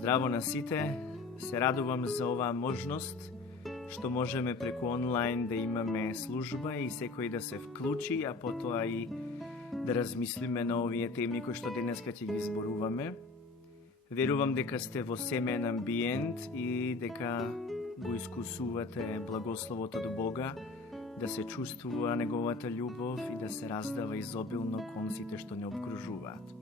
Здраво на сите, се радувам за оваа можност што можеме преку онлайн да имаме служба и секој да се вклучи, а потоа и да размислиме на овие теми кои што денеска ќе ги зборуваме. Верувам дека сте во семеен амбиент и дека го искусувате благословот од Бога, да се чувствува неговата љубов и да се раздава изобилно кон сите што не обкружуваат.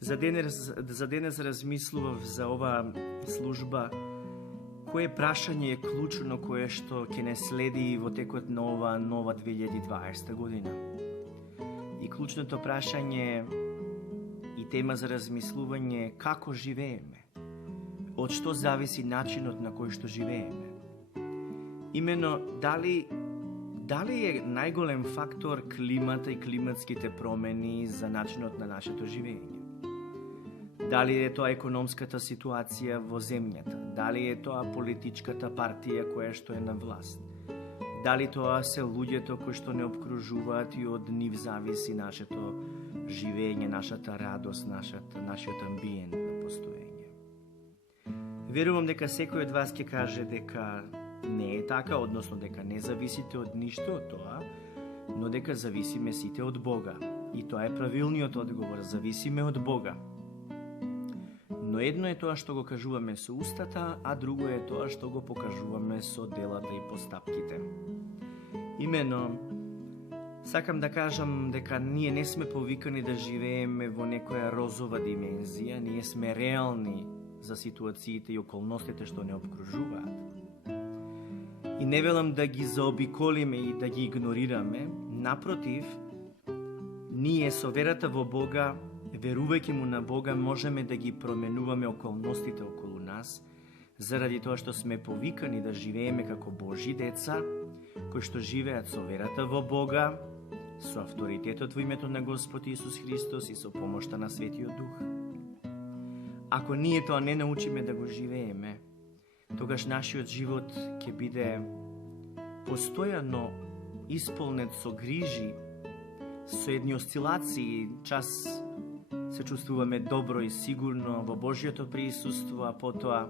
За денес размислував за оваа служба, кое прашање е клучно кое што ќе не следи во текот на оваа нова 2020 година. И клучното прашање и тема за размислување е како живееме, од што зависи начинот на кој што живееме. Имено, дали е најголем фактор климата и климатските промени за начинот на нашето живење? Дали е тоа економската ситуација во земјата? Дали е тоа политичката партија која што е на власт? Дали тоа се луѓето кои што не обкружуваат и од нив зависи нашето живење, нашата радост, нашиот амбиент на постоење? Верувам дека секој од вас ќе каже дека не е така, односно дека не зависите од ништо од тоа, но дека зависиме сите од Бога. И тоа е правилниот одговор, зависиме од Бога. Но едно е тоа што го кажуваме со устата, а друго е тоа што го покажуваме со делата и постапките. Имено, сакам да кажам дека ние не сме повикани да живееме во некоја розова димензија, ние сме реални за ситуациите и околностите што не обкружуваат. И не велам да ги заобиколиме и да ги игнорираме, напротив, ние со верата во Бога, верувајќи му на Бога, можеме да ги променуваме околностите околу нас, заради тоа што сме повикани да живееме како Божји деца, кои што живеат со верата во Бога, со авторитетот во името на Господ Исус Христос и со помошта на Светиот Дух. Ако ние тоа не научиме да го живееме, тогаш нашиот живот ќе биде постојано исполнет со грижи, со едни осцилации, час се чувствуваме добро и сигурно во Божјото присуство, а потоа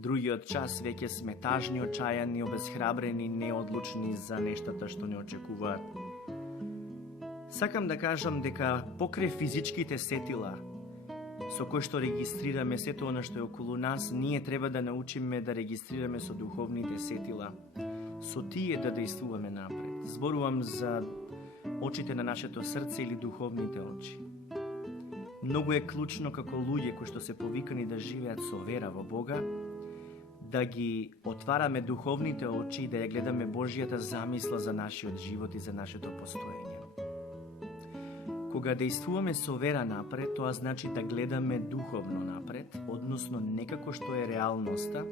другиот час веќе сме тажни, отчајани, обезхрабрени, неодлучни за нештата што не очекуваат. Сакам да кажам дека покрај физичките сетила со кои што регистрираме сето она што е околу нас, ние треба да научиме да регистрираме со духовните сетила, со тие да действуваме напред. Зборувам за очите на нашето срце или духовните очи. Многу е клучно како луѓе кои што се повикани да живеат со вера во Бога, да ги отвараме духовните очи и да ја гледаме Божјата замисла за нашиот живот и за нашето постоење. Кога действуваме со вера напред, тоа значи да гледаме духовно напред, односно не како што е реалноста,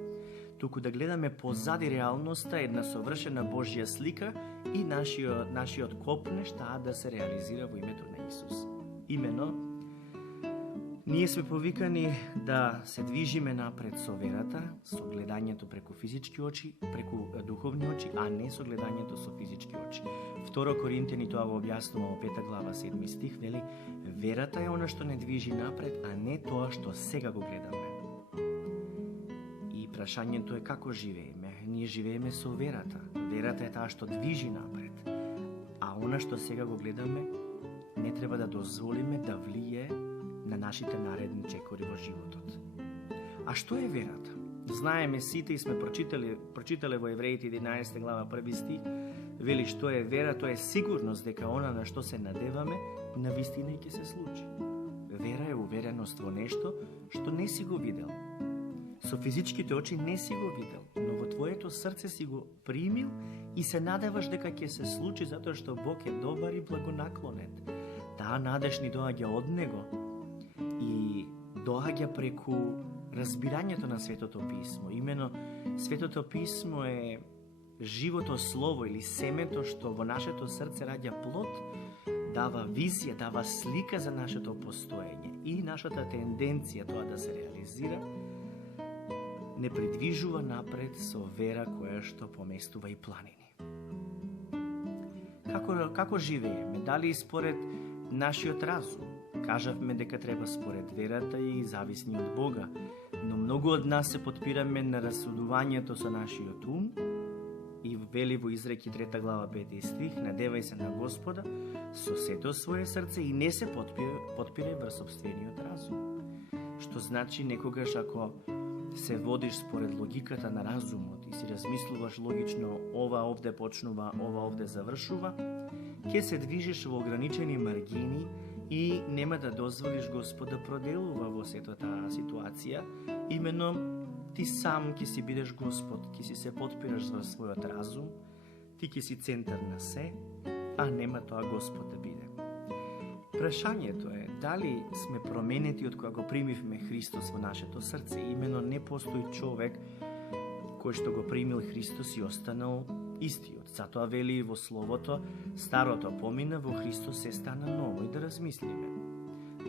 туку да гледаме позади реалноста една совршена Божја слика и нашиот копнеш таа да се реализира во името на Исус. Имено, ние сме повикани да се движиме напред со верата, со гледањето преку физички очи, преку духовни очи, а не со гледањето со физички очи. 2 Коринтијани тоа го објаснува во 5 глава 7 стих, вели: верата е она што не движи напред, а не тоа што сега го гледаме. И прашањето е како живееме. Ние живееме со верата. Верата е таа што движи напред. А она што сега го гледаме, не треба да дозволиме да влие на нашите наредни чекори во животот. А што е верата? Знаеме сите и сме прочитале во Евреите 11 глава 1 стих, вели што е вера, тоа е сигурност дека она на што се надеваме, навистина и ќе се случи. Вера е увереност во нешто што не си го видел. Со физичките очи не си го видел, но во твоето срце си го примил и се надеваш дека ќе се случи затоа што Бог е добар и благонаклонет. Таа надеж ни доаѓа од Него и доаѓа преку разбирањето на Светото Писмо. Имено, Светото Писмо е живото слово или семето што во нашето срце раѓа плод, дава визија, дава слика за нашето постоење и нашата тенденција тоа да се реализира не придвижува напред со вера која што поместува и планини. Како живееме? Дали според нашиот разум? Кажавме дека треба според верата и зависни од Бога, но многу од нас се потпираме на расудувањето со нашиот ум и вели во Изреки 3 глава 5 стих: надевај се на Господа со сето свое срце и не се потпирај врз сопствениот разум. Што значи некогаш ако се водиш според логиката на разумот и си размислуваш логично ова овде почнува, ова овде завршува, ќе се движиш во ограничени маргини и нема да дозволиш Господ да проделува во сето таа ситуација. Именно ти сам ќе си бидеш Господ, ќе си се потпираш во својот разум, ти ќе си центар на се, а нема тоа Господ да биде. Прашањето е дали сме променети од кога го примивме Христос во нашето срце. Именно не постои човек кој што го примил Христос и останал истиот. Затоа вели во Словото: старото помина, во Христос се стана ново. И да размислиме.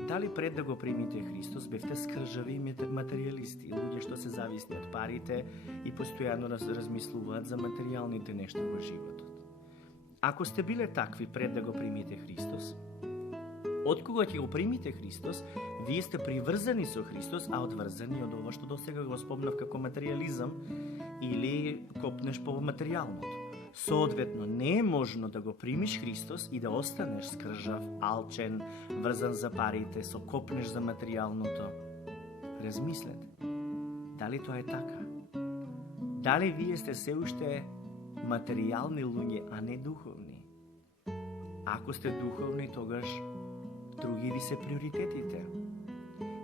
Дали пред да го примите Христос бевте скржави и материјалисти, луѓе што се зависни од парите и постојано размислуваат за материјалните нешта во животот? Ако сте биле такви пред да го примите Христос, од кога ќе го примите Христос, вие сте приврзани со Христос, а одврзани од ова што досега го спомнав како материјализам или копнеш по материјалното. Соодветно, не е можно да го примиш Христос и да останеш скржав, алчен, врзан за парите, со копнеш за материјалното. Размислете, дали тоа е така? Дали вие сте се уште материјални луѓе, а не духовни? Ако сте духовни, тогаш други ви се приоритетите.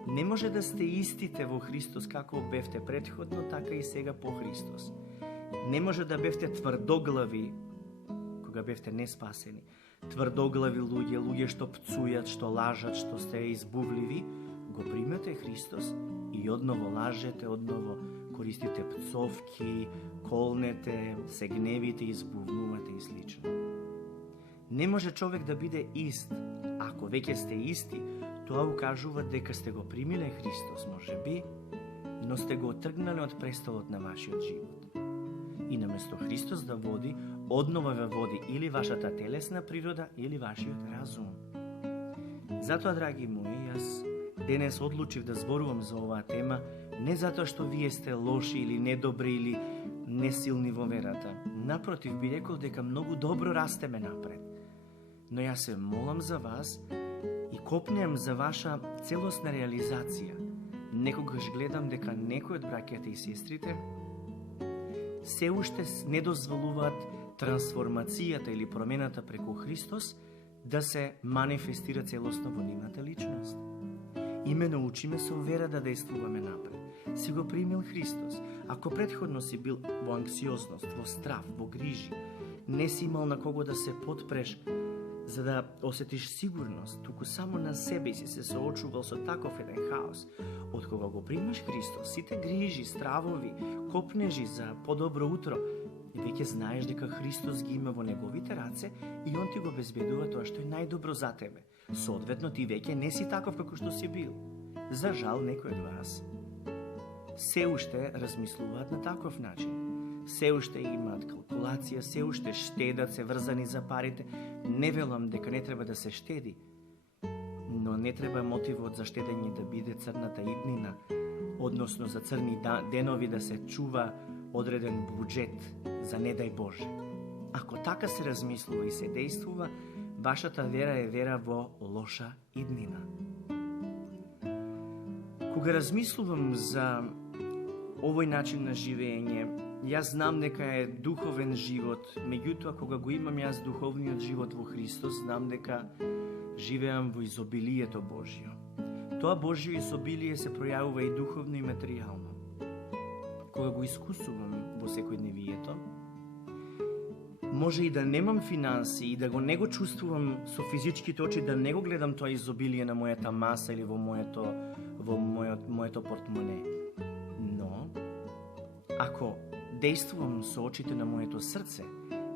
Не може да сте истите во Христос како бевте претходно, така и сега по Христос. Не може да бевте тврдоглави кога бевте неспасени. Тврдоглави луѓе што пцујат, што лажат, што сте избувливи, го примете Христос и одново лажете, одново користите пцовки, колнете, се гневите, избувнувате и слично. Не може човек да биде ист. Ако веќе сте исти, тоа укажува дека сте го примиле Христос, можеби, но сте го отргнале од престолот на вашиот живот. И наместо Христос да води, однова ве води или вашата телесна природа, или вашиот разум. Затоа, драги мои, јас денес одлучив да зборувам за оваа тема, не затоа што вие сте лоши или недобри или несилни во верата. Напротив, би рекол дека многу добро растеме напред. Но јас се молам за вас и копнеам за ваша целосна реализација. Некогаш гледам дека некои од браќата и сестрите се уште не дозволуваат трансформацијата или промената преку Христос да се манифестира целосно во нивната личност. Имено учиме со вера да действуваме напред. Си го примил Христос. Ако претходно си бил во анксиозност, во страв, во грижи, не си имал на кого да се потпреш за да осетиш сигурност, туку само на себе си се соочувал со таков еден хаос. Од кога го примаш Христос, сите грижи, стравови, копнежи за подобро утро, и веќе знаеш дека Христос ги има во неговите раце и Он ти го обезбедува тоа што е најдобро за тебе. Соодветно, ти веќе не си таков како што си бил. За жал, некои од вас се уште размислуваат на таков начин. Се уште имаат калкулација, се уште штедат, се врзани за парите. Не велам дека не треба да се штеди, но не треба мотивот за штедење да биде црната иднина, односно за црни денови да се чува одреден буџет за не дај Боже. Ако така се размислува и се действува, вашата вера е вера во лоша иднина. Кога размислувам за овој начин на живење, јас знам дека е духовен живот, меѓутоа кога го имам јас духовниот живот во Христос, знам дека живеам во изобилието Божјо. Тоа Божјо изобилие се пројавува и духовно и материјално. Кога го искусувам во секојдневието, може и да немам финанси и да го не го чувствувам со физичките очи, да не го гледам тоа изобилие на мојата маса или во моето портмоне. Но, ако действувам со очите на моето срце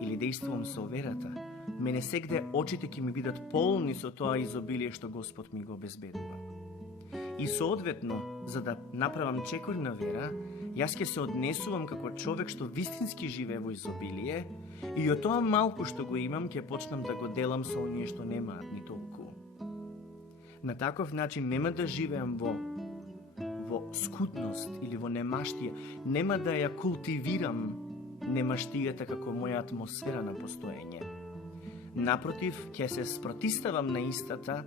или действувам со верата, мене сегде очите ќе ми бидат полни со тоа изобилие што Господ ми го обезбедува. И соодветно, за да направам чекорна вера, јас ќе се однесувам како човек што вистински живее во изобилие и од тоа малку што го имам ќе почнам да го делам со оние што немаат ни толку. На таков начин нема да живеам во скудност или во немаштија. Нема да ја култивирам немаштијата како моја атмосфера на постоење. Напротив, ќе се спротиставам на истата,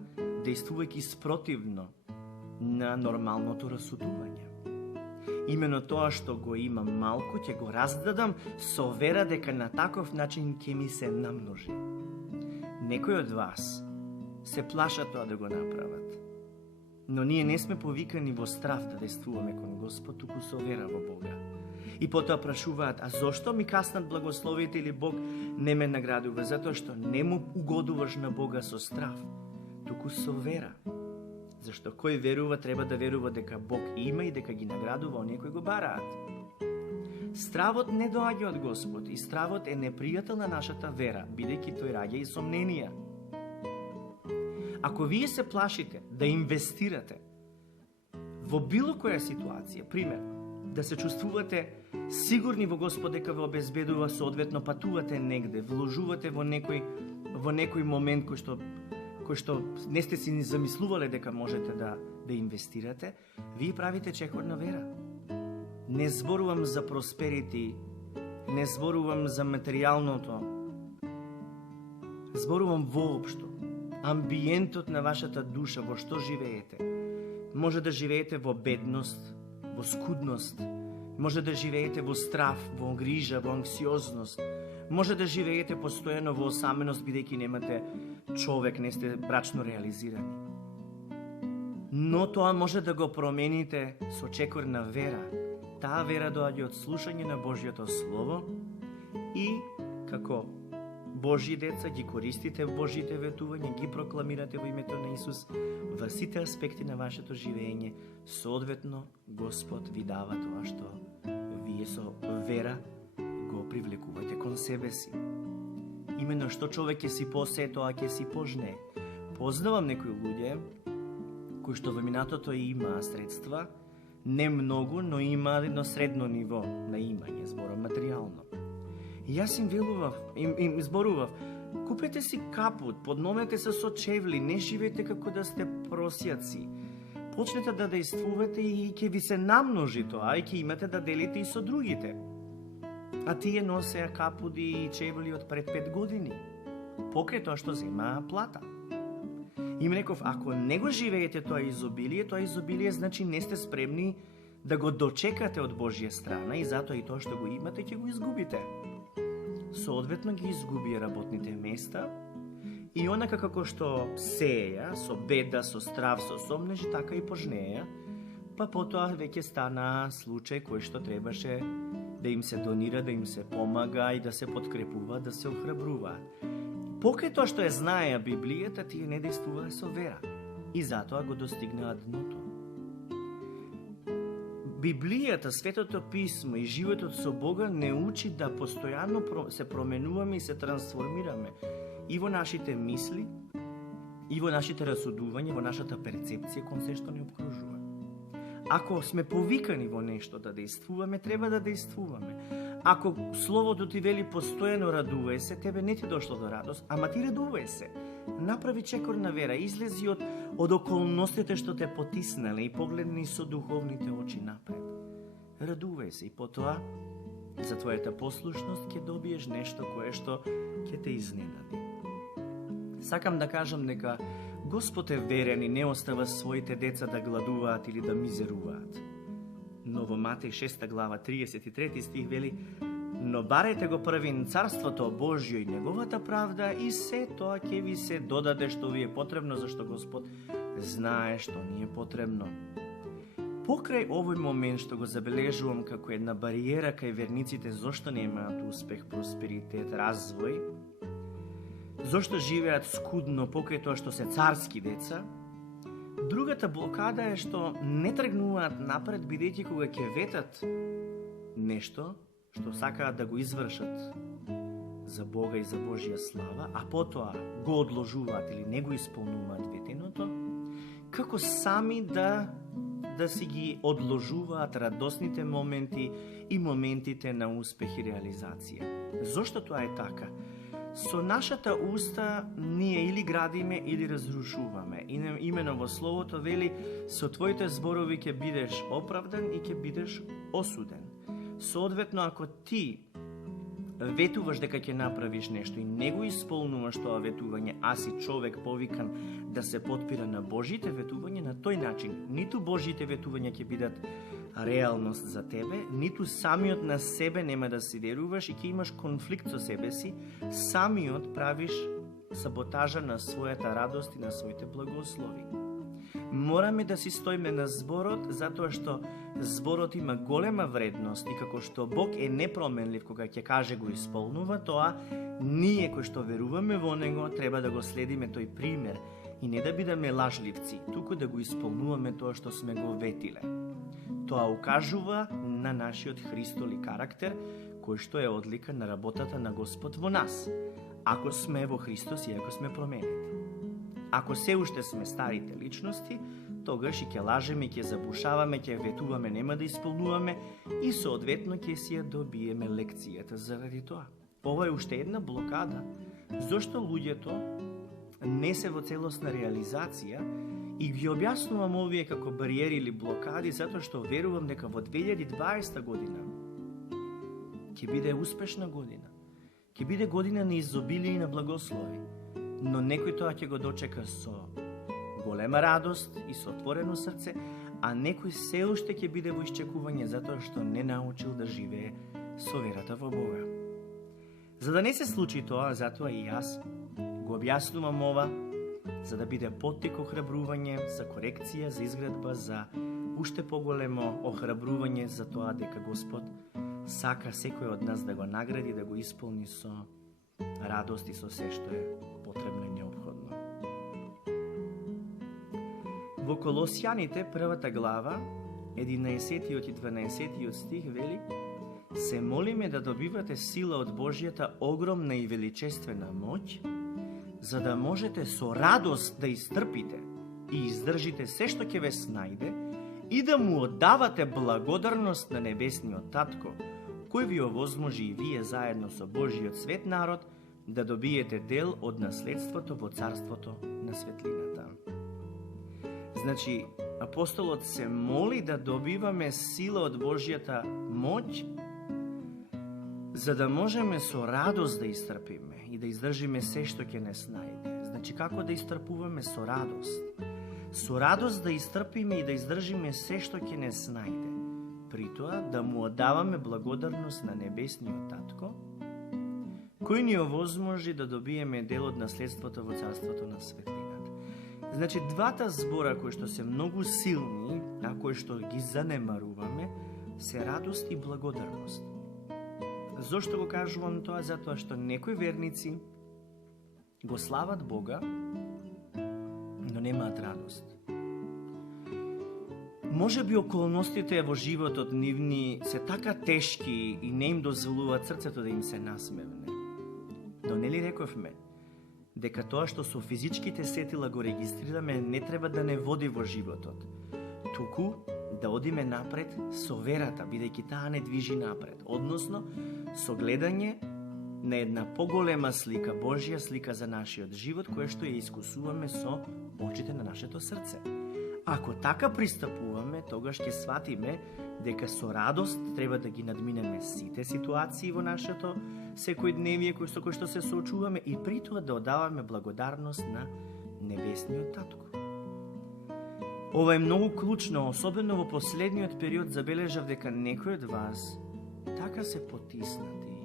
действувајќи спротивно на нормалното расудување. Имено тоа што го имам малку, ќе го раздадам со вера дека на таков начин ќе ми се намножи. Некој од вас се плаша тоа да го направат. Но ние не сме повикани во страв да действуваме кон Господ, туку со вера во Бога. И потоа прашуваат, а зошто ми каснат благословите или Бог не ме наградува? Затоа што не му угодуваш на Бога со страв, туку со вера. Зашто кој верува треба да верува дека Бог има и дека ги наградува оние кои го бараат. Стравот не доаѓа од Господ и стравот е непријател на нашата вера, бидејќи тој раѓа и сомненија. Ако вие се плашите да инвестирате во било која ситуација, пример, да се чувствувате сигурни во Господ дека ве обезбедува, соодветно патувате негде, вложувате во некој момент кој што не сте си ни замислувале дека можете да инвестирате, вие правите чекор на вера. Не зборувам за просперити, не зборувам за материјалното, зборувам воопшто. Амбиентот на вашата душа, во што живеете. Може да живеете во бедност, во скудност, може да живеете во страв, во грижа, во анксиозност, може да живеете постојано во осаменост, бидејќи немате човек, не сте брачно реализирани. Но тоа може да го промените со чекор на вера. Таа вера доаѓа од слушање на Божјото Слово и како Божји деца ги користите Божјите ветувања, ги прокламирате во името на Исус во сите аспекти на вашето живење. Соодветно, Господ ви дава тоа што вие со вера го привлекувате кон себе си. Именно што човек ќе си посее, тоа ќе си пожне. Познавам некои луѓе кои што во минатото имаа средства, не многу, но има едно средно ниво на имање, зборам материјално. И јас им велував, им зборував, купете си капут, подномете се со чевли, не живеете како да сте просјаци. Почнете да действувате и ќе ви се намножи тоа, и ќе имате да делите и со другите. А тие носеа капуди и чевли од пред 5 години, покрај тоа што земаа плата. Им реков, ако не го живеете тоа изобилие значи не сте спремни да го дочекате од Божја страна и затоа и тоа што го имате ќе го изгубите. Соодветно ги изгубија работните места и онака како што сеја, со беда, со страв, со сомнеж, така и пожнеја, па потоа веќе стана случај кој што требаше да им се донира, да им се помага и да се подкрепува, да се охрабрува. Покрај тоа што ја знаеја Библијата, тие не действуваа со вера и затоа го достигнаа дното. Библијата, Светото писмо и животот со Бога не учи да постојано се променуваме и се трансформираме и во нашите мисли, и во нашите расудувања, во нашата перцепција кон се што ни обкружува. Ако сме повикани во нешто да действуваме, треба да действуваме. Ако Словото ти вели постојано радувај се, тебе не ти дошло до радост, ама ти радувај се. Направи чекор на вера, излези од околностите што те потиснале и погледни со духовните очи напред. Радувај се и потоа за твојата послушност ќе добиеш нешто кое што ќе те изненади. Сакам да кажам дека Господ е верен и не остава своите деца да гладуваат или да мизеруваат. Но во Матеј 6 глава 33 стих вели: но барајте го првин царството Божјо и неговата правда и се тоа ќе ви се додаде што ви е потребно, зашто Господ знае што ни е потребно. Покрај овој момент што го забележувам како една бариера кај верниците зошто немаат успех, просперитет, развој, зошто живеат скудно покрај тоа што се царски деца, другата блокада е што не тргнуваат напред, бидејќи кога ќе ветат нешто што сакаат да го извршат за Бога и за Божја слава, а потоа го одложуваат или не го исполнуваат ветеното, како сами да си ги одложуваат радосните моменти и моментите на успех и реализација. Зошто тоа е така? Со нашата уста ние или градиме или разрушуваме. Имено во Словото вели, со твоите зборови ќе бидеш оправдан и ќе бидеш осуден. Соодветно, ако ти ветуваш дека ќе направиш нешто и не го исполнуваш тоа ветување, а си човек повикан да се потпира на Божите ветувања, на тој начин ниту Божите ветувања ќе бидат реалност за тебе, ниту самиот на себе нема да си веруваш и ќе имаш конфликт со себе си, самиот правиш саботажа на својата радост и на своите благослови. Мораме да си стоиме на зборот, затоа што зборот има голема вредност и како што Бог е непроменлив кога ќе каже го исполнува, тоа ние кои што веруваме во Него треба да го следиме тој пример и не да бидеме лажливци, туку да го исполнуваме тоа што сме го ветиле. Тоа укажува на нашиот Христоли карактер, кој што е одлика на работата на Господ во нас, ако сме во Христос и ако сме променети. Ако се уште сме старите личности, тогаш и ќе лажеме, ќе забушаваме, ќе ветуваме, нема да исполнуваме и соодветно ќе си ја добиеме лекцијата заради тоа. Ова е уште една блокада, зашто луѓето не се во целосна реализација и ги објаснувам овие како бариери или блокади, затоа што верувам дека во 2020 година ќе биде успешна година, ќе биде година на изобилие и на благослови. Но некој тоа ќе го дочека со голема радост и со отворено срце, а некој се уште ќе биде во исчекување затоа што не научил да живее со верата во Бога. За да не се случи тоа, затоа и јас го објаснувам ова, за да биде поттик охрабрување, за корекција, за изградба, за уште поголемо охрабрување за тоа дека Господ сака секој од нас да го награди, да го исполни со радост и со се што е потребно и необходно. Во Колосјаните, првата глава, 11 и 12 стих вели: се молиме да добивате сила од Божјата огромна и величествена моќ, за да можете со радост да истрпите и издржите се што ќе ве снајде и да му оддавате благодарност на небесниот Татко, кој ви овозможи и вие заедно со Божиот свет народ да добиете дел од наследството во царството на светлината. Значи, апостолот се моли да добиваме сила од Божјата моќ, за да можеме со радост да истрпиме и да издржиме се што ќе не снајде. Значи, како да истрпуваме со радост? Со радост да истрпиме и да издржиме се што ќе не снајде. При тоа да му оддаваме благодарност на небесниот Татко, кој ни овозможи да добиеме дел од наследството во царството на светлината. Значи, двата збора кои што се многу силни, а кои што ги занемаруваме, се радост и благодарност. Зошто го кажувам тоа? Затоа што некои верници го слават Бога, но немаат радост. Може би околностите во животот нивни се така тешки и не им дозволуваат срцето да им се насмевне. Но нели рековме дека тоа што со физичките сетила го регистрираме не треба да не води во животот, туку да одиме напред со верата, бидејќи таа не движи напред, односно со гледање на една поголема слика, Божја слика за нашиот живот, која што ја искусуваме со очите на нашето срце. Ако така пристапуваме, тогаш ќе сватиме дека со радост треба да ги надминеме сите ситуации во нашето секојдневие со кој што се соочуваме и при тоа да одаваме благодарност на небесниот Татко. Ова е многу клучно, особено во последниот период забележав дека некои од вас така се потиснати,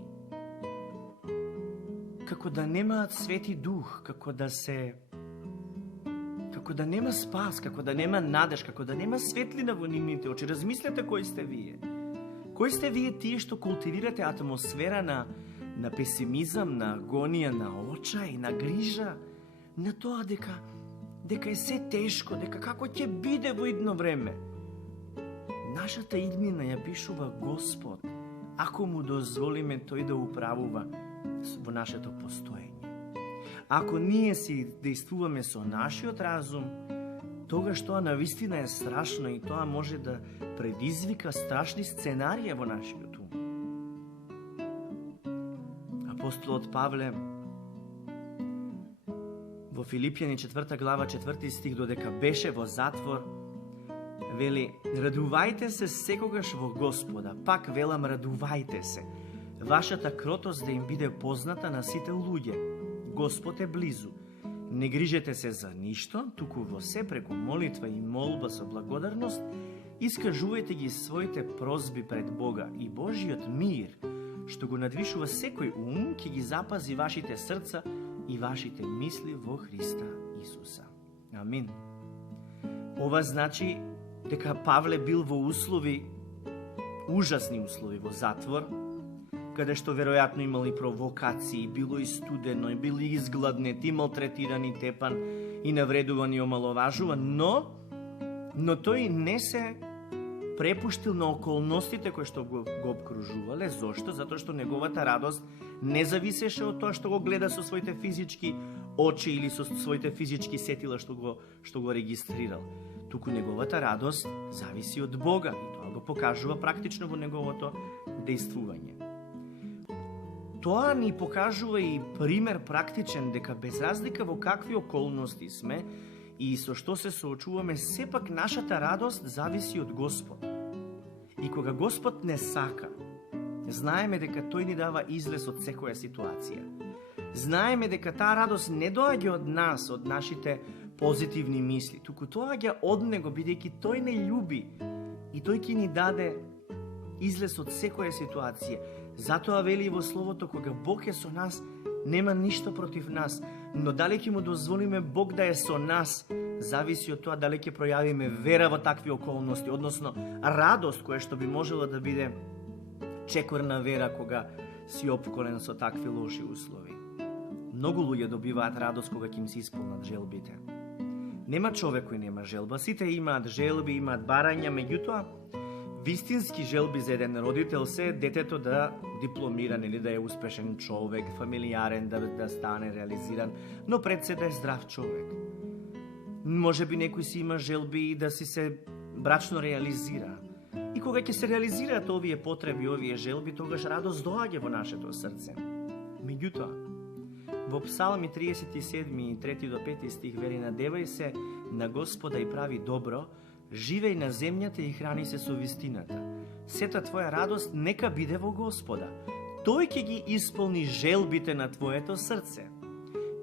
како да немаат свети дух, како да нема спас, како да нема надеж, како да нема светлина во нивните очи. Размислете кои сте вие. Кои сте вие тие што култивирате атмосфера на песимизам, на агонија, на очај, на грижа, на тоа дека е се тешко, дека како ќе биде во идно време. Нашата иднина ја пишува Господ, ако му дозволиме тој да управува во нашето постоење. Ако ние си действуваме со нашиот разум, тогаш тоа навистина е страшно и тоа може да предизвика страшни сценарија во нашиот ум. Апостолот Павле во Во Филипјани 4 глава 4 стих, додека беше во затвор, вели: радувајте се секогаш во Господа. Пак велам, радувајте се. Вашата кротост да им биде позната на сите луѓе. Господ е близу. Не грижете се за ништо, туку во се преку молитва и молба со благодарност искажувајте ги своите прозби пред Бога, и Божиот мир, што го надвишува секој ум, ќе ги запази вашите срца и вашите мисли во Христа Исуса. Амин. Ова значи дека Павле бил во услови, ужасни услови, во затвор, каде што веројатно имал и провокации, било и студено, и бил и изгладнет, и малтретиран, и тепан, и навредуван, и омаловажуван, но тој не се препуштил на околностите кои што го обкружувале. Зошто? Затоа што неговата радост не зависеше од тоа што го гледа со своите физички очи или со своите физички сетила што го регистрирал. Туку неговата радост зависи од Бога, и тоа го покажува практично во неговото дејствување. Тоа ни покажува и пример практичен дека без разлика во какви околности сме и со што се соочуваме, сепак нашата радост зависи од Господ. И кога Господ не сака, знаеме дека тој ни дава излез од секоја ситуација. Знаеме дека таа радост не доаѓа од нас, од нашите позитивни мисли, туку доаѓа од Него, бидејќи тој не љуби и тој ќе ни даде излез од секоја ситуација. Затоа вели во Словото, кога Бог е со нас, нема ништо против нас, но дали ќе му дозволиме Бог да е со нас, зависи од тоа дали ќе пројавиме вера во такви околности, односно радост која што би можела да биде чекорна вера кога си опколен со такви лоши услови. Многу луѓе добиваат радост кога ќе им се исполнат желбите. Нема човек кој нема желба, сите имаат желби, имаат барања, меѓутоа вистински желби за еден родител се детето да дипломира, или да е успешен човек, фамилијарен, да стане реализиран, но пред се да е здрав човек. Може би некој си има желби и да си се брачно реализира. И кога ќе се реализираат овие потреби, овие желби, тогаш радост доаѓа во нашето срце. Меѓутоа, во Псалми 37, 3 до 5 стих вели: надевај се на Господа и прави добро, живеј на земјата и храни се со вистината. Сета твоја радост нека биде во Господа. Тој ќе ги исполни желбите на твоето срце.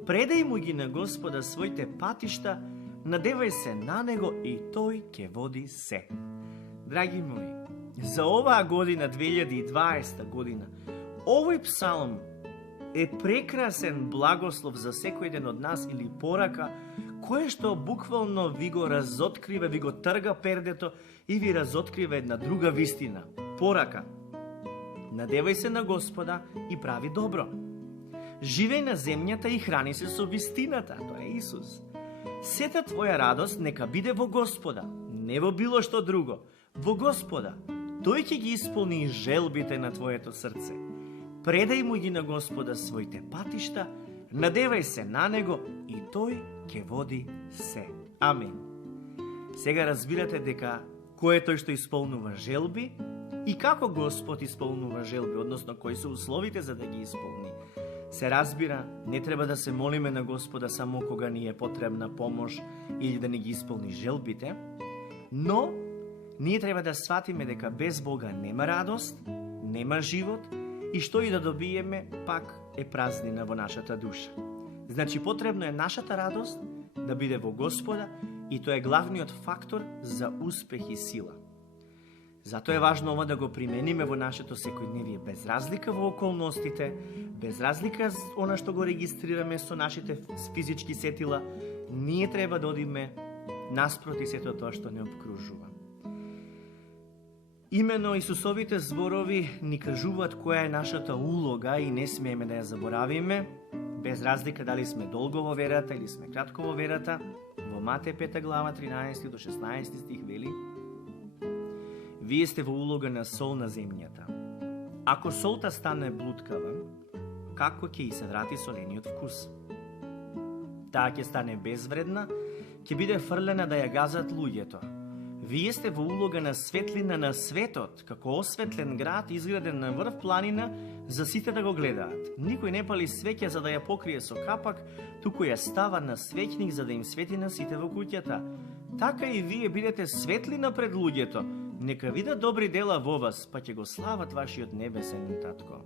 Предај му ги на Господа своите патишта, надевај се на Него и Тој ќе води се. Драги мои, за оваа година, 2020 година, овој псалм е прекрасен благослов за секој ден од нас, или порака, кое што буквално ви го разоткрива, ви го трга пердето и ви разоткрива една друга вистина. Порака: надевај се на Господа и прави добро. Живеј на земјата и храни се со вистината. Тоа е Исус. Сета твоја радост нека биде во Господа, не во било што друго, во Господа. Тој ќе ги исполни желбите на твоето срце. Предај му ги на Господа своите патишта, надевај се на Него и Тој ќе води се. Амин. Сега разбирате дека кој е тој што исполнува желби и како Господ исполнува желби, односно кои се условите за да ги исполни. Се разбира, не треба да се молиме на Господа само кога ни е потребна помош или да не ги исполни желбите, но ние треба да сватиме дека без Бога нема радост, нема живот и што и да добиеме, пак е празнина во нашата душа. Значи, потребно е нашата радост да биде во Господа и тоа е главниот фактор за успех и сила. Затоа е важно ова да го примениме во нашето секојдневие, без разлика во околностите, без разлика она што го регистрираме со нашите физички сетила, ние треба да одиме наспроти сето тоа што не обкружува. Имено Исусовите зборови ни кажуваат која е нашата улога и не смееме да ја заборавиме, без разлика дали сме долго во верата или сме кратко во верата. Во Матеј 5 глава 13 до 16 стих вели: вие сте во улога на сол на земјата. Ако солта стане блуткава, како ќе и се врати солениот вкус? Таа ќе стане безвредна, ќе биде фрлена да ја газат луѓето. Вие сте во улога на светлина на светот, како осветлен град изграден на врв планина, за сите да го гледаат. Никој не пали свеќа за да ја покрие со капак, туку ја става на светник за да им свети на сите во куќата. Така и вие бидете светлина пред луѓето. Нека видат добри дела во вас, па ќе го слават вашиот небесен татко.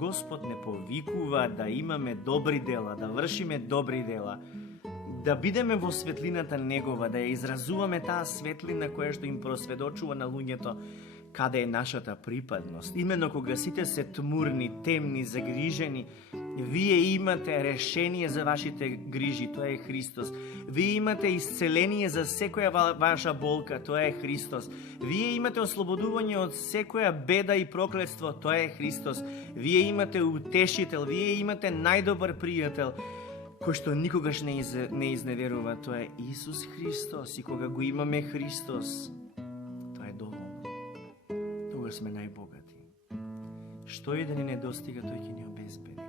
Господ не повикува да имаме добри дела, да вршиме добри дела, да бидеме во светлината негова, да ја изразуваме таа светлина која што им просведочува на луѓето каде е нашата припадност. Именно кога сите се тмурни, темни, загрижени, вие имате решение за вашите грижи, тоа е Христос. Вие имате исцеление за секоја ваша болка, тоа е Христос. Вие имате ослободување од секоја беда и проклетство, тоа е Христос. Вие имате утешител, вие имате најдобар пријател, кој што никогаш не изневерува, тоа е Исус Христос. И кога го имаме Христос, тоа е доволно. Тогаш сме најбогати. Што и да ни недостига, тој ќе ни обезбеди.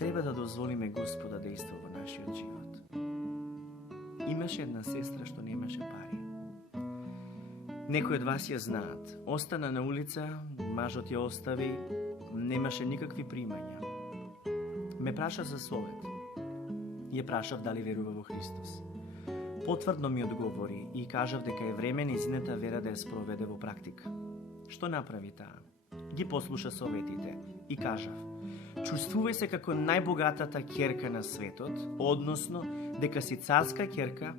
Треба да дозволиме Господа да действа во нашиот живот. Имаше една сестра што немаше пари. Некои од вас ја знаат. Остана на улица, мажот ја остави, немаше никакви примања. Ме праша за совет. Ја прашав дали верува во Христос. Потврдно ми одговори и кажав дека е време нејзината вера да ја спроведе во практика. Што направи таа? Ги послуша советите и кажав: чувствувај се како најбогатата ќерка на светот, односно дека си царска ќерка,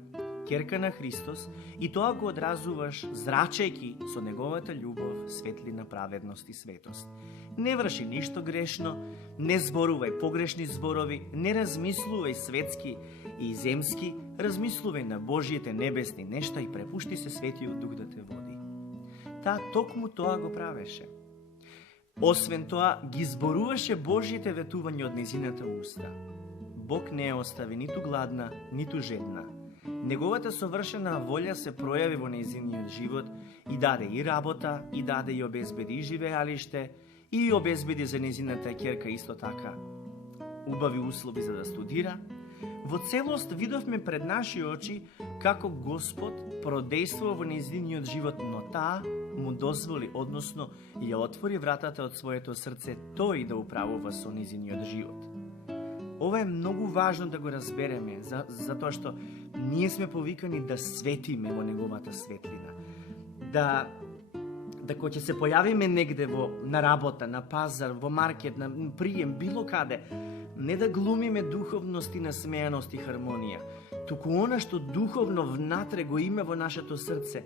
ќерка на Христос, и тоа го одразуваш зрачејќи со неговата љубов, светлина, праведност и светост. Не врши ништо грешно, не зборувај погрешни зборови, не размислувај светски и земски, размислувај на Божиите небесни нешта и препушти се Светиот Дух да те води. Таа токму тоа го правеше. Освен тоа, ги зборуваше Божиите ветувања од нејзината уста. Бог не ја остави ниту гладна, ниту жедна. Неговата совршена волја се пројави во нејзиниот живот и даде и работа, и даде и обезбеди живеалиште, и обезбеди за нејзината ќерка исто така убави услови за да студира. Во целост видовме пред наши очи како Господ продејствува во нејзиниот живот, но таа му дозволи, односно ја отвори вратата од своето срце тој да управува со нејзиниот живот. Ова е многу важно да го разбереме, затоа што ние сме повикани да светиме во неговата светлина. Да кога ќе се појавиме негде на работа, на пазар, во маркет, на прием, било каде, не да глумиме духовност и насмеаност и хармонија, туку она што духовно внатре го има во нашето срце,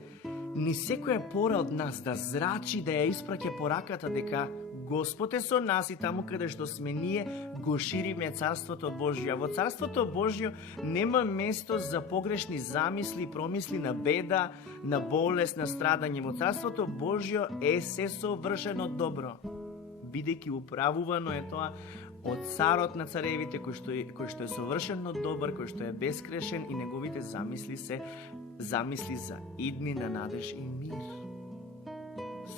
ни секоја пора од нас да зрачи, да ја испраќа пораката дека Господ е со нас и таму каде што сме ние го шириме Царството Божјо. Во Царството Божјо нема место за погрешни замисли, промисли на беда, на болест, на страдање. Во Царството Божјо е се совршено добро. Бидејќи управувано е тоа од царот на царевите, кој што е совршено добар, кој што е безгрешен и неговите замисли се замисли за идни на надеж и мир.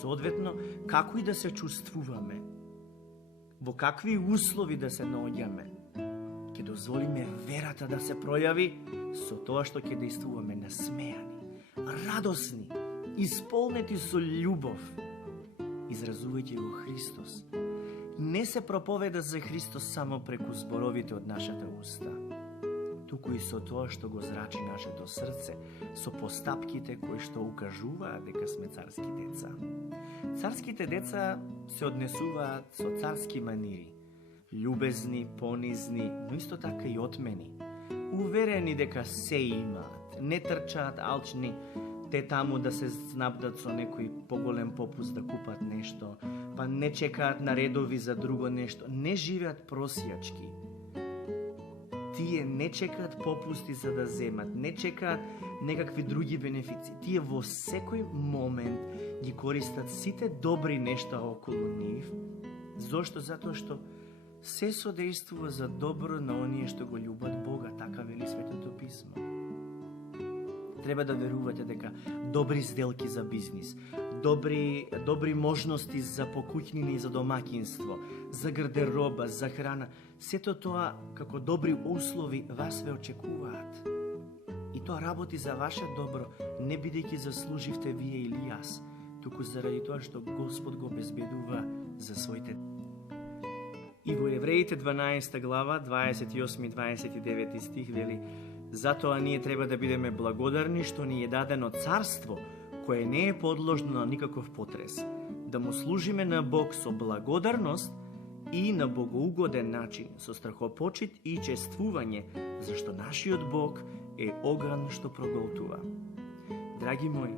Соодветно, како и да се чувствуваме, во какви услови да се наоѓаме, ќе дозволиме верата да се пројави со тоа што ќе действуваме насмеани, радосни, исполнети со љубов, изразувајќи го Христос. Не се проповеда за Христос само преку зборовите од нашата уста, туку и со тоа што го зрачи нашето срце, со постапките кои што укажуваат дека сме царски деца. Царските деца се однесуваат со царски манири, љубезни, понизни, но исто така и отмени, уверени дека се имаат, не трчаат алчни, те таму да се снабдат со некој поголем попуст да купат нешто, па не чекаат на редови за друго нешто, не живеат просијачки. Тие не чекаат попусти за да земат, не чекаат некакви други бенефици. Тие во секој момент ги користат сите добри нешта околу нив. Зошто? Затоа што се содействува за добро на оние што го љубат Бога, така вели Светото Писмо. Треба да верувате дека добри сделки за бизнис, добри можности за покуќнина и за домаќинство, за гардероба, за храна, сето тоа како добри услови вас ве очекуваат. И тоа работи за ваше добро, не бидејќи заслуживте вие или јас, туку заради тоа што Господ го обезбедува за своите. И во Евреите 12 глава, 28 и 29 стих вели: затоа ние треба да бидеме благодарни што ни е дадено царство кое не е подложно на никаков потрес, да му служиме на Бог со благодарност и на богоугоден начин, со страхопочит и чествување, зашто нашиот Бог е оган што проголтува. Драги мои,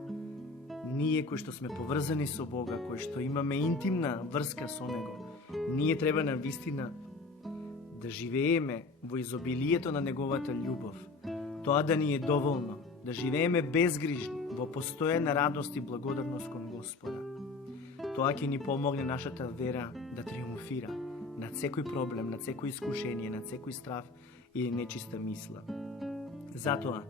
ние кои што сме поврзани со Бога, кои што имаме интимна врска со Него, ние треба на вистина да живееме во изобилието на Неговата љубов. Тоа да ни е доволно, да живееме безгрижни, во постојана радост и благодарност кон Господа. Тоа ќе ни помогне нашата вера да триумфира над секој проблем, над секој искушение, над секој страв или нечиста мисла. Затоа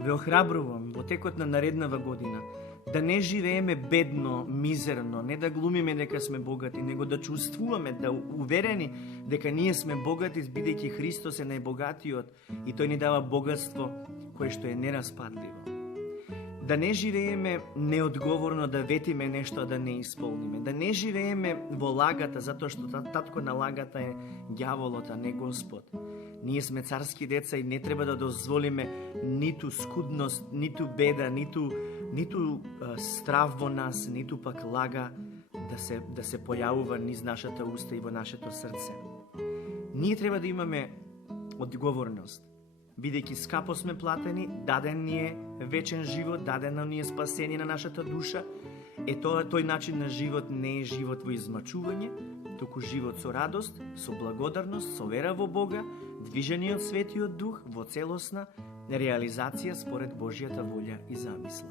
ве охрабрувам во текот на нареднава година да не живееме бедно, мизерно, не да глумиме дека сме богати, него да чувствуваме, да уверени дека ние сме богати, бидејќи Христос е најбогатиот и тој ни дава богатство кое што е нераспадливо. Да не живееме неодговорно, да ветиме нешто, а да не исполниме. Да не живееме во лагата, затоа што татко на лагата е ѓаволот, а не Господ. Ние сме царски деца и не треба да дозволиме ниту скудност, ниту беда, ниту страв во нас, ниту пак лага да се појавува низ нашата уста и во нашето срце. Ние треба да имаме одговорност. Бидејќи скапо сме платени, даден ни е вечен живот, дадено ни е спасение на нашата душа, тој начин на живот не е живот во измачување, туку живот со радост, со благодарност, со вера во Бога, движени од Светиот Дух во целосна реализација според Божјата волја и замисла.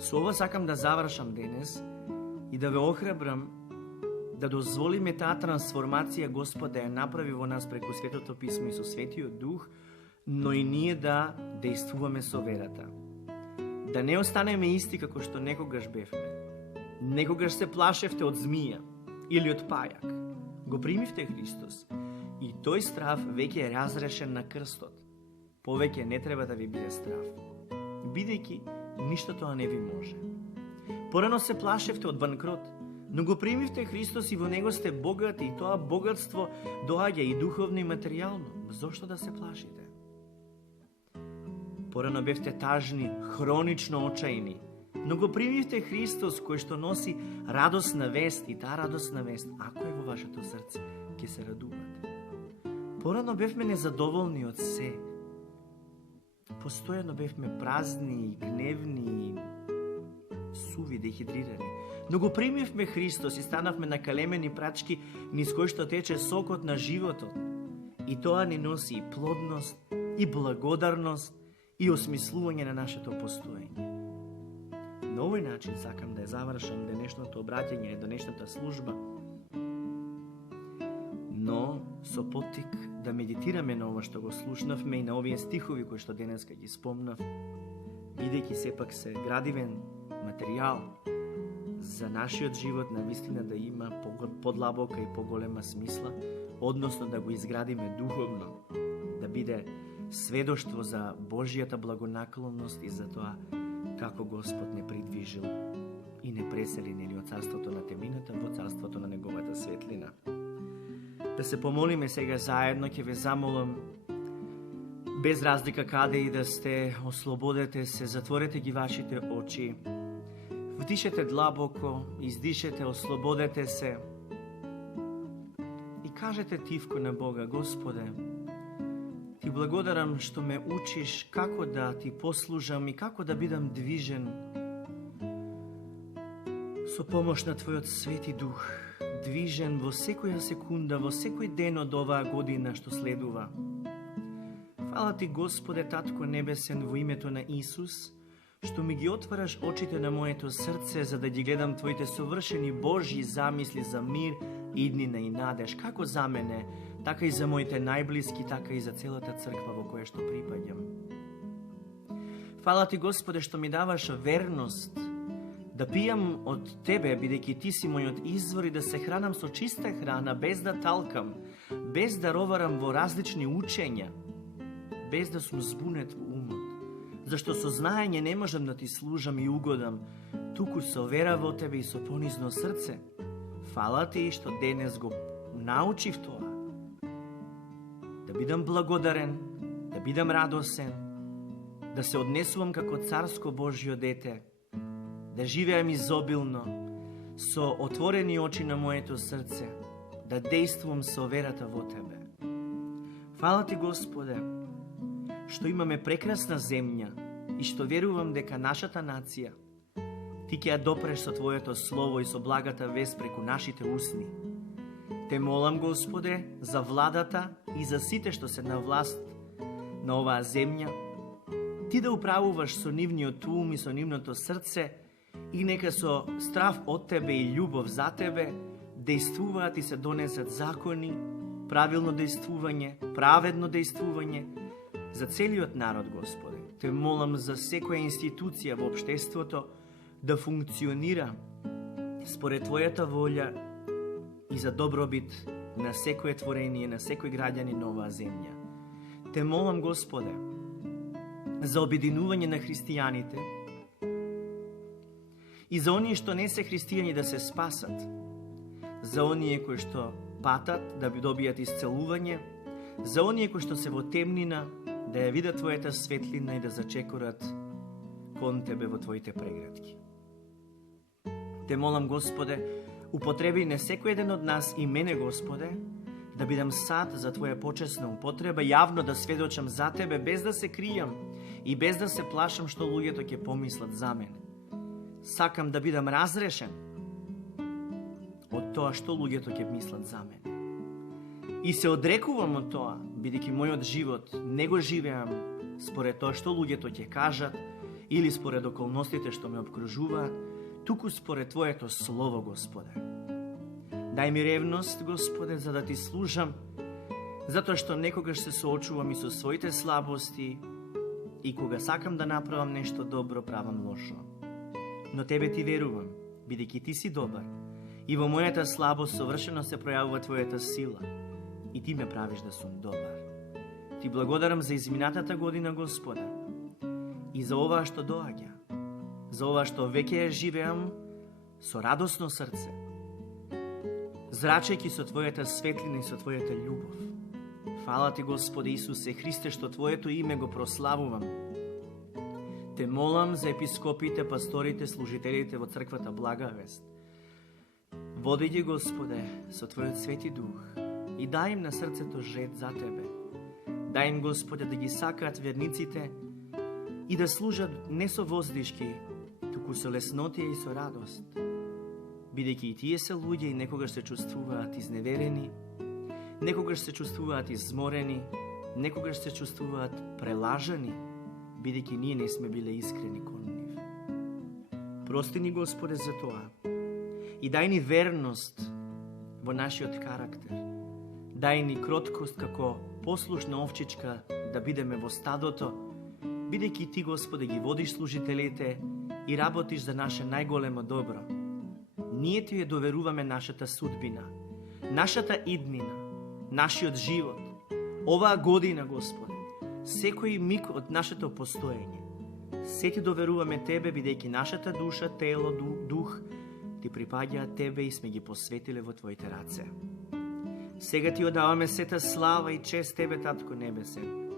Со ова сакам да завршам денес и да ве охрабрам да дозволиме таа трансформација Господ да ја направи во нас преку Светото Писмо и со Светиот Дух, но и ние да действуваме со верата. Да не останеме исти како што некогаш бевме. Некогаш се плашевте од змија или од пајак. Го примивте Христос и тој страв веќе е разрешен на крстот. Повеќе не треба да ви биде страв, бидејќи ништо тоа не ви може. Порано се плашевте од банкрот, но го примивте Христос и во Него сте богати и тоа богатство доаѓа и духовно и материјално. Зошто да се плашите? Порано бевте тажни, хронично очајни, но го примивте Христос кој што носи радосна вест и таа радосна вест, ако е во вашето срце, ќе се радувате. Порано бевме незадоволни од се. Постојано бевме празни, гневни, суви, дехидрирани. Но го примивме Христос и станавме накалемени прачки низ кои што тече сокот на животот. И тоа ни носи и плодност, и благодарност, и осмислување на нашето постоење. На овој начин сакам да ја завршам денешното обраќање, денешната служба, но со поттик да медитираме на ова што го слушнавме и на овие стихови кои што денеска ги спомнав, бидејќи сепак се градивен материјал за нашиот живот на вистина да има подлабока и поголема смисла, односно да го изградиме духовно, да биде сведоштво за Божјата благонаклонност и за тоа како Господ не придвижил и не пресели нели од царството на темнината во царството на Неговата светлина. Да се помолиме сега заедно, ќе ве замолам, без разлика каде и да сте, ослободете се, затворете ги вашите очи, вдишете длабоко, издишете, ослободете се и кажете тивко на Бога: Господе, Ти благодарам што ме учиш како да Ти послужам и како да бидам движен со помош на Твојот Свети Дух, движен во секоја секунда, во секој ден од оваа година што следува. Фала Ти, Господе, Татко Небесен, во името на Исус, што ми ги отвараш очите на моето срце за да ги гледам Твоите совршени Божји замисли за мир, иднина и надеж, како за мене, така и за моите најблиски, така и за целата црква во која што припаѓам. Фала Ти, Господе, што ми даваш верност да пијам од Тебе, бидејќи Ти си мојот извор, и да се хранам со чиста храна, без да талкам, без да роварам во различни учења, без да сум збунет во умот. Зашто со знаење не можам да ти служам и угодам, туку со вера во тебе и со понизно срце. Фала ти што денес го научив тоа. Да бидам благодарен, да бидам радосен, да се однесувам како царско Божјо дете, да живеам изобилно, со отворени очи на моето срце, да действувам со верата во тебе. Фала ти, Господе, што имаме прекрасна земја и што верувам дека нашата нација ти ќе ја допреш со твоето слово и со благата вест преку нашите усни. Те молам, Господе, за владата и за сите што се на власт на оваа земја, ти да управуваш со нивниот ум и со нивното срце и нека со страв од тебе и љубов за тебе действуваат и се донесат закони, правилно действување, праведно действување за целиот народ, Господе. Те молам за секоја институција во општеството да функционира според твојата волја и за добробит на секое творение, на секој граѓанин на оваа земја. Те молам, Господе, за обединување на христијаните и за оние што не се христијани да се спасат, за оние кои што патат да добијат исцелување, за оние кои што се во темнина да ја видат твојата светлина и да зачекорат кон тебе во твоите преградки. Те молам, Господе, употреби не секој еден од нас и мене, Господе, да бидам сад за твоја почесна употреба, јавно да сведочам за тебе без да се кријам и без да се плашам што луѓето ќе помислат за мене. Сакам да бидам разрешен од тоа што луѓето ќе мислат за мене. И се одрекувам од тоа, бидејќи мојот живот не го живеам според тоа што луѓето ќе кажат или според околностите што ме обкружуваат, туку според твоето слово, Господе. Дај ми ревност, Господе, за да ти служам, затоа што некогаш се соочувам и со своите слабости и кога сакам да направам нешто добро, правам лошо. Но тебе ти верувам, бидејќи ти си добар и во мојата слабост совршено се пројавува твојата сила и ти ме правиш да сум добар. Ти благодарам за изминатата година, Господе, и за ова што доаѓа, за ова што веќе ја живеам со радосно срце, зрачејќи со твојата светлина и со твојата љубов. Фала ти, Господи Исусе Христе, што твоето име го прославувам. Те молам за епископите, пасторите, служителите во црквата Блага вест. Води ги, Господе, со твојот свети дух и дај им на срцето жет за тебе. Дај им, Господе, да ги сакаат верниците и да служат не со воздишки, туку со леснотија и со радост. Бидејќи и тие се луѓе и некогаш се чувствуваат изневерени, некогаш се чувствуваат изморени, некогаш се чувствуваат прелажани, бидејќи ние не сме биле искрени кон нив. Прости ни, Господе, за тоа и дај ни верност во нашиот карактер. Дај ни кроткост како послушна овчичка да бидеме во стадото, бидејќи ти, Господе, ги водиш служителите и работиш за наше најголемо добро. Ние ти ја доверуваме нашата судбина, нашата иднина, нашиот живот, оваа година, Господе, секој миг од нашето постоење. Се ти доверуваме тебе, бидејќи нашата душа, тело, дух ти припаѓаат тебе и сме ги посветиле во твоите раце. Сега ти одаваме сета слава и чест тебе, Татко Небесен,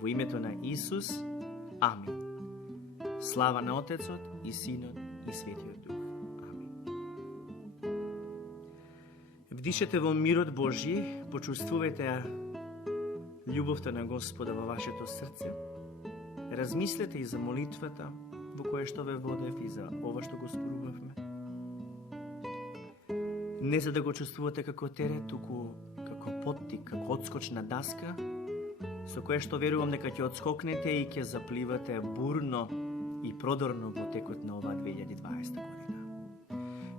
во името на Исус. Амин. Слава на Отецот и Синот и Светиот Дух. Амин. Вдишете во мирот Божји, почувствувајте љубовта на Господа во вашето срце. Размислете и за молитвата во која што ве водев и за ова што го спорувавме. Не за да го чувствувате како терет, туку како поттик, како одскочна даска, со која што верувам дека ќе одскокнете и ќе запливате бурно и продорно во текот на оваа 2020 година.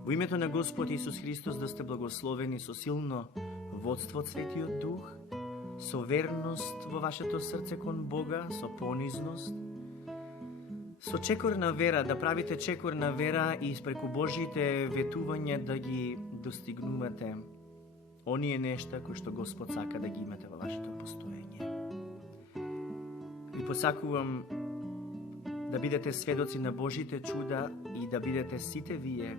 Во името на Господ Исус Христос да сте благословени со силно водство од Светиот Дух, со верност во вашето срце кон Бога, со понизност, со чекор на вера, да правите чекор на вера и преку Божите ветувања да ги достигнувате оние нешта кои што Господ сака да ги имате во вашето постоење. Ви посакувам да бидете сведоци на Божите чуда и да бидете сите вие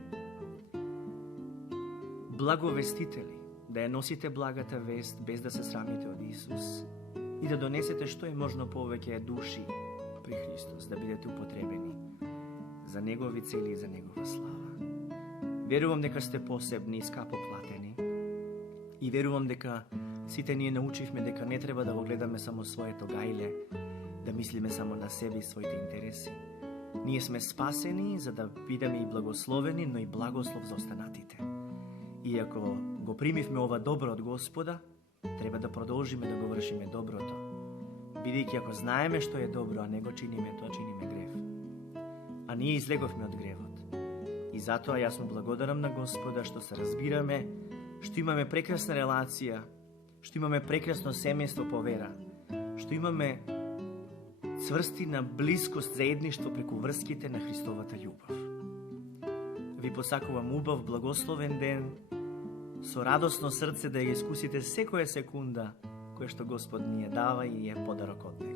благовестители, да ја носите благата вест без да се срамите од Исус и да донесете што е можно повеќе души при Христос, да бидете употребени за Негови цели и за Негова слава. Верувам дека сте посебни и скапо платени и верувам дека сите ние научивме дека не треба да го гледаме само своето гајле, да мислиме само на себе и своите интереси. Ние сме спасени за да бидеме и благословени, но и благослов за останатите. И ако го примивме ова добро од Господа, треба да продолжиме да го вршиме доброто. Бидејќи ако знаеме што е добро, а не го чиниме, тоа чиниме грев. А ние излеговме од гревот. И затоа јас му благодарам на Господа што се разбираме, што имаме прекрасна релација, што имаме прекрасно семејство по вера, што имаме цврстина, близкост, заедништво преку врските на Христовата љубов. Ви посакувам убав, благословен ден, со радосно срце да ја искусите секоја секунда која што Господ ни ја дава и е подарок од Него.